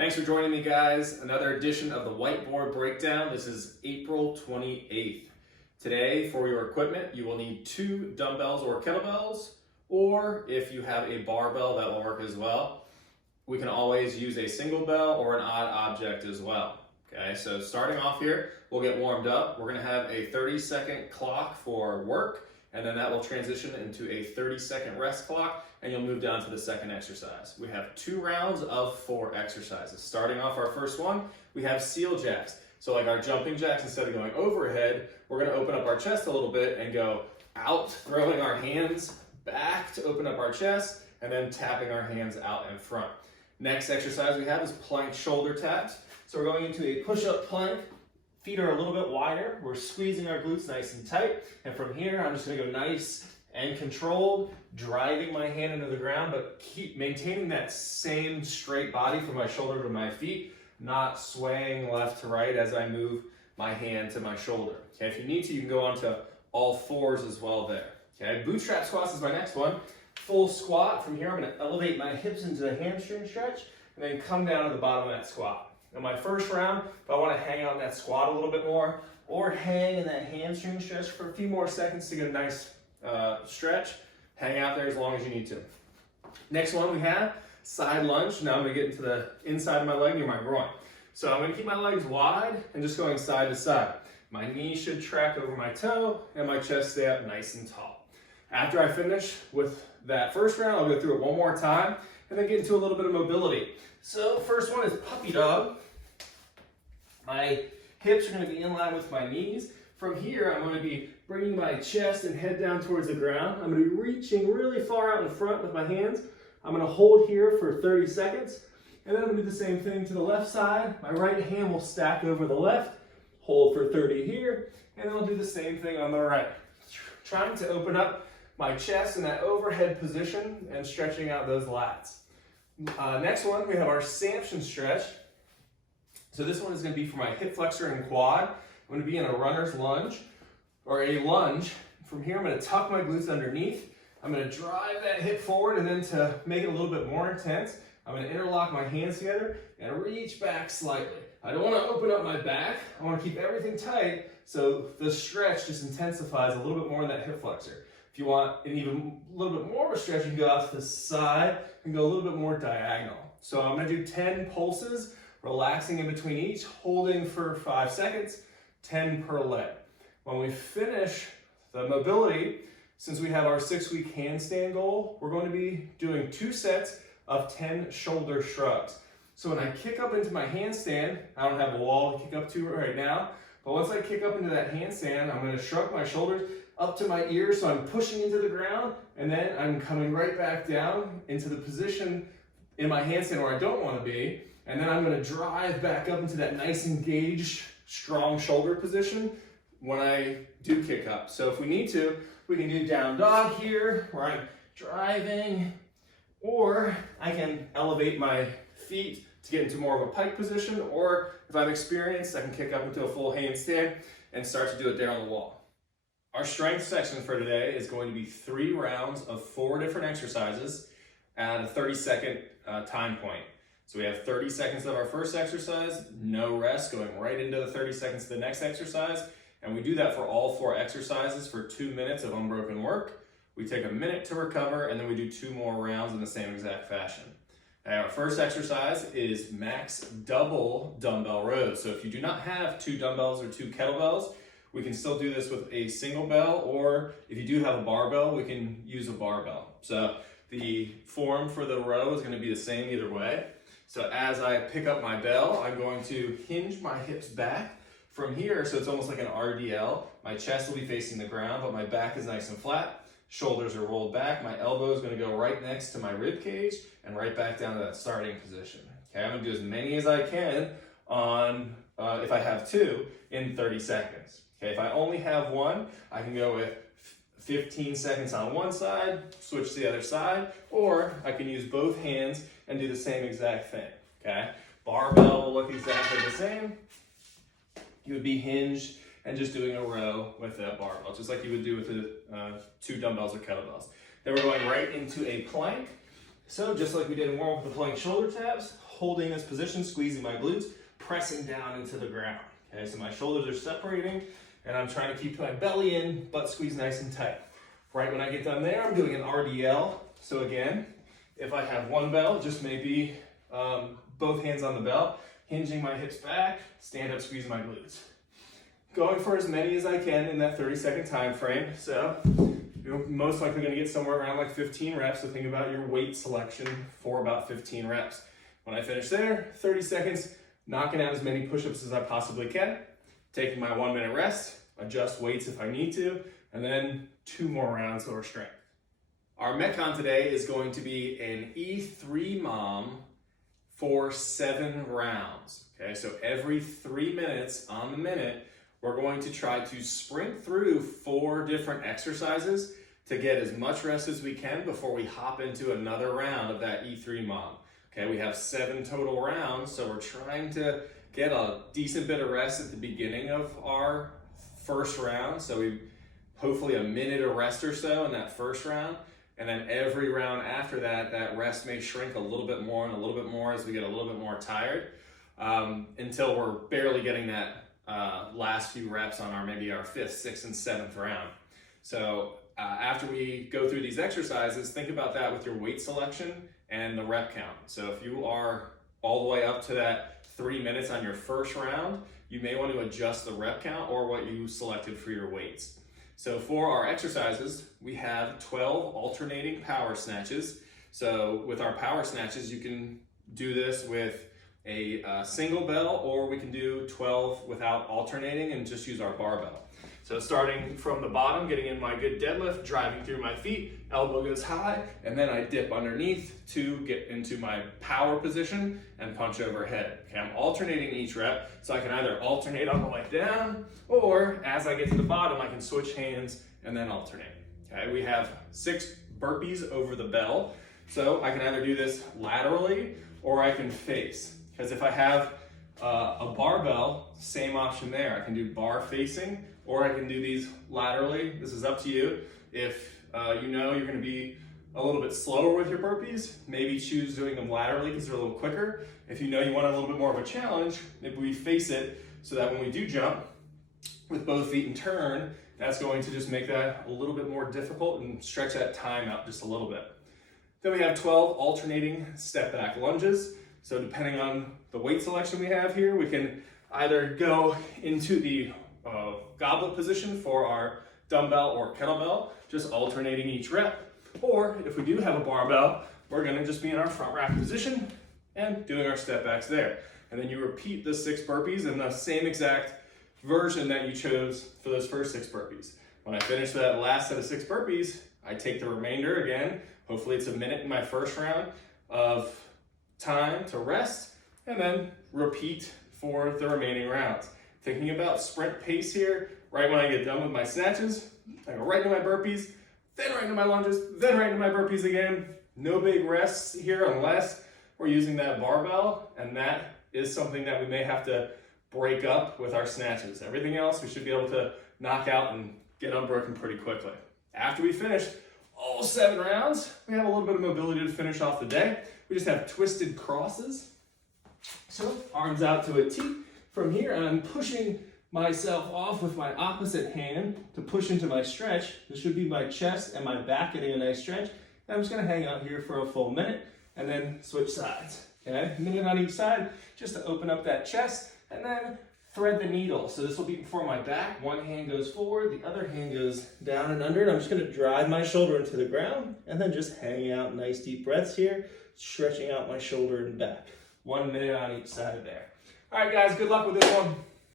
Thanks for joining me, guys. Another edition of the Whiteboard Breakdown. This is April 28th. Today, for your equipment, you will need 2 dumbbells or kettlebells, or if you have a barbell, that will work as well. We can always use a single bell or an odd object as well. Okay, so starting off here, we'll get warmed up. We're gonna have a 30-second clock for work, and then that will transition into a 30-second rest clock, and you'll move down to the second exercise. We have 2 rounds of 4 exercises. Starting off our first one, we have seal jacks. So like our jumping jacks, instead of going overhead, we're gonna open up our chest a little bit and go out, throwing our hands back to open up our chest, and then tapping our hands out in front. Next exercise we have is plank shoulder taps. So we're going into a push-up plank. Feet are a little bit wider. We're squeezing our glutes nice and tight. And from here, I'm just gonna go nice and controlled, driving my hand into the ground, but keep maintaining that same straight body from my shoulder to my feet, not swaying left to right as I move my hand to my shoulder. Okay, if you need to, you can go onto all 4s as well there. Okay, bootstrap squats is my next one. Full squat. From here, I'm gonna elevate my hips into the hamstring stretch, and then come down to the bottom of that squat. In my first round, if I want to hang out in that squat a little bit more, or hang in that hamstring stretch for a few more seconds to get a nice stretch, hang out there as long as you need to. Next one we have side lunge. Now I'm going to get into the inside of my leg near my groin. So I'm going to keep my legs wide and just going side to side. My knee should track over my toe and my chest stay up nice and tall. After I finish with that first round, I'll go through it one more time and then get into a little bit of mobility. So first one is puppy dog. My hips are going to be in line with my knees. From here, I'm going to be bringing my chest and head down towards the ground. I'm going to be reaching really far out in front with my hands. I'm going to hold here for 30 seconds. And then I'm going to do the same thing to the left side. My right hand will stack over the left. Hold for 30 here. And then I'll do the same thing on the right. Trying to open up my chest in that overhead position and stretching out those lats. Next one, we have our Samson stretch. So this one is going to be for my hip flexor and quad. I'm going to be in a runner's lunge, or a lunge. From here, I'm going to tuck my glutes underneath. I'm going to drive that hip forward, and then to make it a little bit more intense, I'm going to interlock my hands together and reach back slightly. I don't want to open up my back. I want to keep everything tight, so the stretch just intensifies a little bit more in that hip flexor. If you want an even a little bit more of a stretch, you can go out to the side and go a little bit more diagonal. So I'm going to do 10 pulses, relaxing in between each, holding for 5 seconds, 10 per leg. When we finish the mobility, since we have our 6-week handstand goal, we're going to be doing 2 sets of 10 shoulder shrugs. So when I kick up into my handstand, I don't have a wall to kick up to right now, but once I kick up into that handstand, I'm going to shrug my shoulders up to my ears, so I'm pushing into the ground, and then I'm coming right back down into the position in my handstand where I don't want to be, and then I'm going to drive back up into that nice engaged, strong shoulder position when I do kick up. So if we need to, we can do down dog here, where I'm driving, or I can elevate my feet to get into more of a pike position, or if I'm experienced, I can kick up into a full handstand and start to do it there on the wall. Our strength section for today is going to be 3 rounds of 4 different exercises at a 30-second time point. So we have 30 seconds of our first exercise, no rest, going right into the 30 seconds of the next exercise. And we do that for all 4 exercises for 2 minutes of unbroken work. We take a minute to recover, and then we do 2 more rounds in the same exact fashion. Now, our first exercise is max double dumbbell rows. So if you do not have 2 dumbbells or 2 kettlebells, we can still do this with a single bell, or if you do have a barbell, we can use a barbell. So the form for the row is going to be the same either way. So as I pick up my bell, I'm going to hinge my hips back from here, so it's almost like an RDL. My chest will be facing the ground, but my back is nice and flat. Shoulders are rolled back. My elbow is going to go right next to my rib cage and right back down to that starting position. Okay, I'm going to do as many as I can on, if I have 2, in 30 seconds. Okay, if I only have 1, I can go with 15 seconds on one side, switch to the other side, or I can use both hands and do the same exact thing, okay? Barbell will look exactly the same. You would be hinged and just doing a row with that barbell, just like you would do with the 2 dumbbells or kettlebells. Then we're going right into a plank. So just like we did in warm-up with the plank shoulder taps, holding this position, squeezing my glutes, pressing down into the ground. Okay, so my shoulders are separating and I'm trying to keep my belly in, butt squeeze nice and tight. Right when I get done there, I'm doing an RDL. So again, if I have one bell, just maybe both hands on the bell, hinging my hips back, stand up, squeeze my glutes. Going for as many as I can in that 30-second time frame. So you're most likely going to get somewhere around like 15 reps. So think about your weight selection for about 15 reps. When I finish there, 30 seconds, knocking out as many push-ups as I possibly can, taking my 1 minute rest, adjust weights if I need to, and then 2 more rounds of our strength. Our Metcon today is going to be an E3 mom for 7 rounds. Okay, so every 3 minutes on the minute, we're going to try to sprint through 4 different exercises to get as much rest as we can before we hop into another round of that E3 mom. Okay, we have 7 total rounds, so we're trying to get a decent bit of rest at the beginning of our first round. So we hopefully a minute of rest or so in that first round. And then every round after that, that rest may shrink a little bit more and a little bit more as we get a little bit more tired until we're barely getting that last few reps on our maybe our 5th, 6th, and 7th round. So after we go through these exercises, think about that with your weight selection and the rep count. So if you are all the way up to that 3 minutes on your first round, you may want to adjust the rep count or what you selected for your weights. So for our exercises, we have 12 alternating power snatches. So with our power snatches, you can do this with a single bell, or we can do 12 without alternating and just use our barbell. So starting from the bottom, getting in my good deadlift, driving through my feet, elbow goes high, and then I dip underneath to get into my power position and punch overhead. Okay, I'm alternating each rep, so I can either alternate on the way down, or as I get to the bottom, I can switch hands and then alternate. Okay, we have 6 burpees over the bell, so I can either do this laterally or I can face. Because if I have a barbell, same option there. I can do bar facing, or I can do these laterally. This is up to you. If you know you're going to be a little bit slower with your burpees, maybe choose doing them laterally because they're a little quicker. If you know you want a little bit more of a challenge, maybe we face it so that when we do jump with both feet and turn, that's going to just make that a little bit more difficult and stretch that time out just a little bit. Then we have 12 alternating step back lunges. So depending on the weight selection we have here, we can either go into the goblet position for our dumbbell or kettlebell, just alternating each rep. Or if we do have a barbell, we're gonna just be in our front rack position and doing our step backs there. And then you repeat the 6 burpees in the same exact version that you chose for those first 6 burpees. When I finish that last set of 6 burpees, I take the remainder again. Hopefully it's a minute in my first round of time to rest, and then repeat for the remaining rounds. Thinking about sprint pace here, right when I get done with my snatches, I go right into my burpees, then right into my lunges, then right into my burpees again. No big rests here unless we're using that barbell, and that is something that we may have to break up with our snatches. Everything else we should be able to knock out and get unbroken pretty quickly. After we finish all 7 rounds, we have a little bit of mobility to finish off the day. We just have twisted crosses. So arms out to a T. From here, I'm pushing myself off with my opposite hand to push into my stretch. This should be my chest and my back getting a nice stretch. And I'm just gonna hang out here for a full minute and then switch sides. Okay, a minute on each side just to open up that chest, and then thread the needle. So this will be for my back. One hand goes forward, the other hand goes down and under, and I'm just gonna drive my shoulder into the ground and then just hanging out nice deep breaths here, stretching out my shoulder and back. 1 minute on each side of there. All right, guys, good luck with this one.